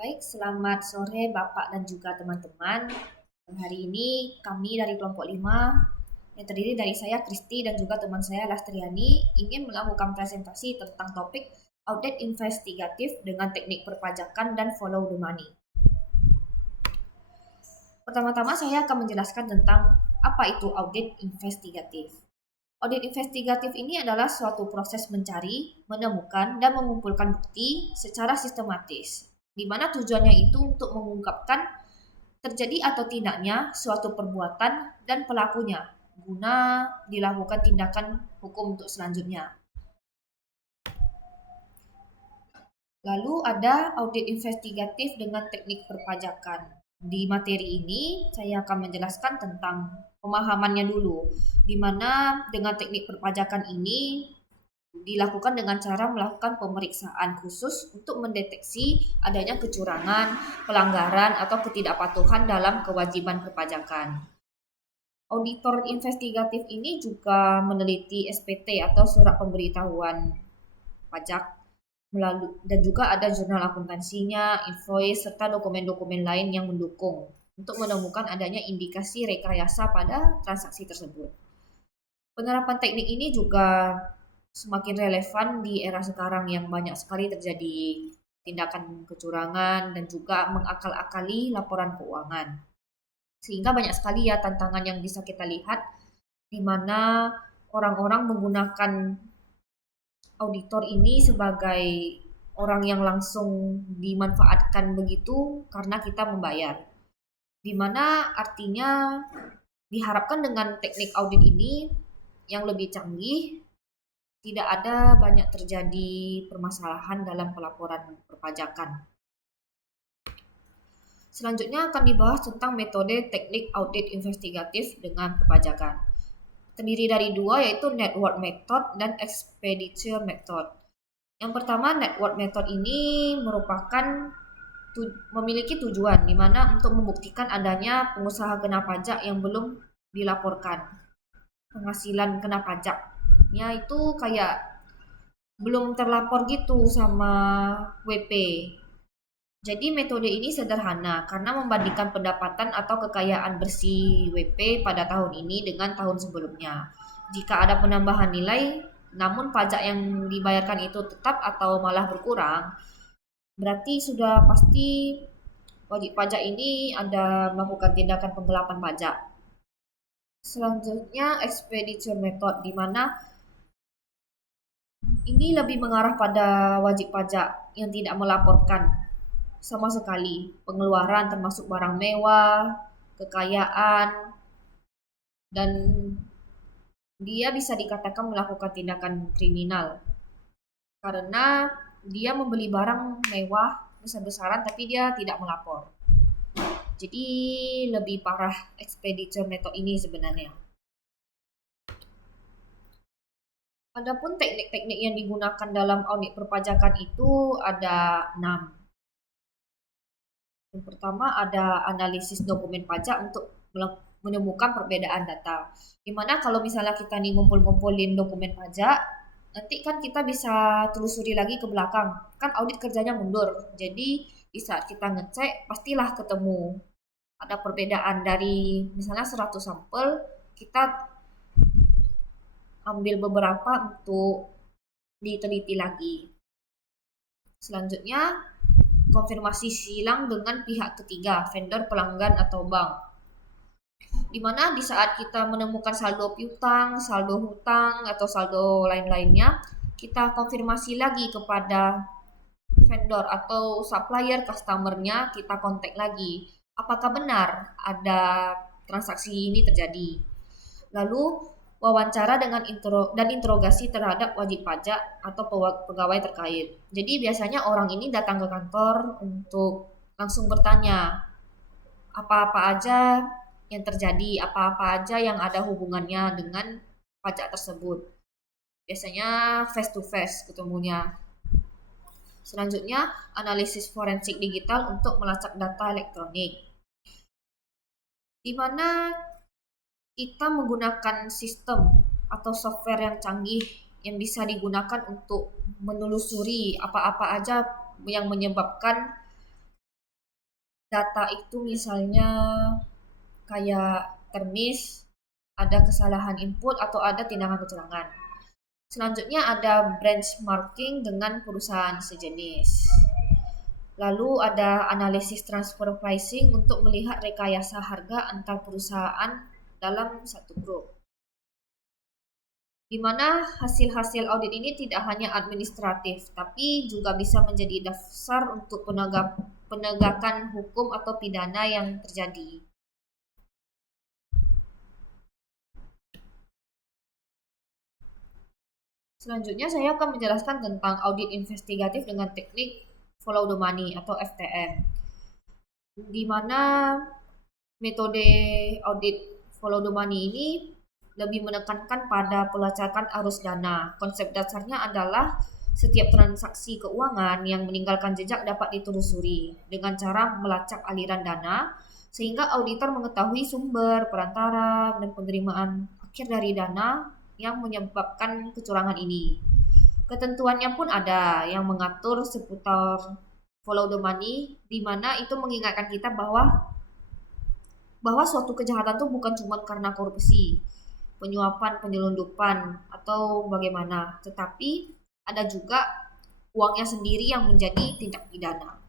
Baik, selamat sore Bapak dan juga teman-teman. Hari ini kami dari kelompok 5 yang terdiri dari saya Kristi dan juga teman saya Lastriani ingin melakukan presentasi tentang topik audit investigatif dengan teknik perpajakan dan follow the money. Pertama-tama saya akan menjelaskan tentang apa itu audit investigatif. Audit investigatif ini adalah suatu proses mencari, menemukan, dan mengumpulkan bukti secara sistematis, di mana tujuannya itu untuk mengungkapkan terjadi atau tidaknya suatu perbuatan dan pelakunya, guna dilakukan tindakan hukum untuk selanjutnya. Lalu ada audit investigatif dengan teknik perpajakan. Di materi ini saya akan menjelaskan tentang pemahamannya dulu, di mana dengan teknik perpajakan ini dilakukan dengan cara melakukan pemeriksaan khusus untuk mendeteksi adanya kecurangan, pelanggaran, atau ketidakpatuhan dalam kewajiban perpajakan. Auditor investigatif ini juga meneliti SPT atau surat pemberitahuan pajak melalui dan juga ada jurnal akuntansinya, invoice, serta dokumen-dokumen lain yang mendukung untuk menemukan adanya indikasi rekayasa pada transaksi tersebut. Penerapan teknik ini juga semakin relevan di era sekarang yang banyak sekali terjadi tindakan kecurangan dan juga mengakal-akali laporan keuangan. Sehingga banyak sekali ya tantangan yang bisa kita lihat di mana orang-orang menggunakan auditor ini sebagai orang yang langsung dimanfaatkan begitu karena kita membayar. Di mana artinya diharapkan dengan teknik audit ini yang lebih canggih tidak ada banyak terjadi permasalahan dalam pelaporan perpajakan. Selanjutnya akan dibahas tentang metode teknik audit investigatif dengan perpajakan. Terdiri dari dua, yaitu network method dan expenditure method. Yang pertama, network method ini merupakan memiliki tujuan di mana untuk membuktikan adanya pengusaha kena pajak yang belum dilaporkan. Penghasilan kena pajaknya itu kayak belum terlapor gitu sama WP. Jadi metode ini sederhana karena membandingkan pendapatan atau kekayaan bersih WP pada tahun ini dengan tahun sebelumnya. Jika ada penambahan nilai, namun pajak yang dibayarkan itu tetap atau malah berkurang, berarti sudah pasti wajib pajak ini ada melakukan tindakan penggelapan pajak. Selanjutnya expenditure method, di mana ini lebih mengarah pada wajib pajak yang tidak melaporkan sama sekali pengeluaran termasuk barang mewah, kekayaan, dan dia bisa dikatakan melakukan tindakan kriminal karena dia membeli barang mewah besar-besaran tapi dia tidak melapor. Jadi lebih parah expenditure method ini sebenarnya. Adapun teknik-teknik yang digunakan dalam audit perpajakan itu ada 6. Yang pertama ada analisis dokumen pajak untuk menemukan perbedaan data. Dimana kalau misalnya kita nih ngumpul-ngumpulin dokumen pajak, nanti kan kita bisa telusuri lagi ke belakang. Kan audit kerjanya mundur. Jadi di saat kita ngecek, pastilah ketemu ada perbedaan dari misalnya 100 sampel, kita ambil beberapa untuk diteliti lagi. Selanjutnya, konfirmasi silang dengan pihak ketiga, vendor, pelanggan, atau bank. Di mana di saat kita menemukan saldo piutang, saldo hutang, atau saldo lain-lainnya, kita konfirmasi lagi kepada vendor atau supplier customernya, kita kontak lagi. Apakah benar ada transaksi ini terjadi? Lalu wawancara dengan interogasi terhadap wajib pajak atau pegawai terkait. Jadi biasanya orang ini datang ke kantor untuk langsung bertanya apa-apa aja yang terjadi, apa-apa aja yang ada hubungannya dengan pajak tersebut. Biasanya face to face ketemunya. Selanjutnya, analisis forensik digital untuk melacak data elektronik. Di mana kita menggunakan sistem atau software yang canggih yang bisa digunakan untuk menelusuri apa-apa aja yang menyebabkan data itu misalnya kayak termiss, ada kesalahan input atau ada tindakan kecurangan. Selanjutnya ada benchmarking dengan perusahaan sejenis. Lalu ada analisis transfer pricing untuk melihat rekayasa harga antar perusahaan dalam satu grup. Di mana hasil-hasil audit ini tidak hanya administratif, tapi juga bisa menjadi dasar untuk penegakan hukum atau pidana yang terjadi. Selanjutnya saya akan menjelaskan tentang audit investigatif dengan teknik follow the money atau FTM. Di mana metode audit follow the money ini lebih menekankan pada pelacakan arus dana. Konsep dasarnya adalah setiap transaksi keuangan yang meninggalkan jejak dapat ditelusuri dengan cara melacak aliran dana sehingga auditor mengetahui sumber, perantara, dan penerimaan akhir dari dana yang menyebabkan kecurangan ini. Ketentuannya pun ada yang mengatur seputar follow the money, di mana itu mengingatkan kita bahwa suatu kejahatan itu bukan cuma karena korupsi, penyuapan, penyelundupan, atau bagaimana, tetapi ada juga uangnya sendiri yang menjadi tindak pidana.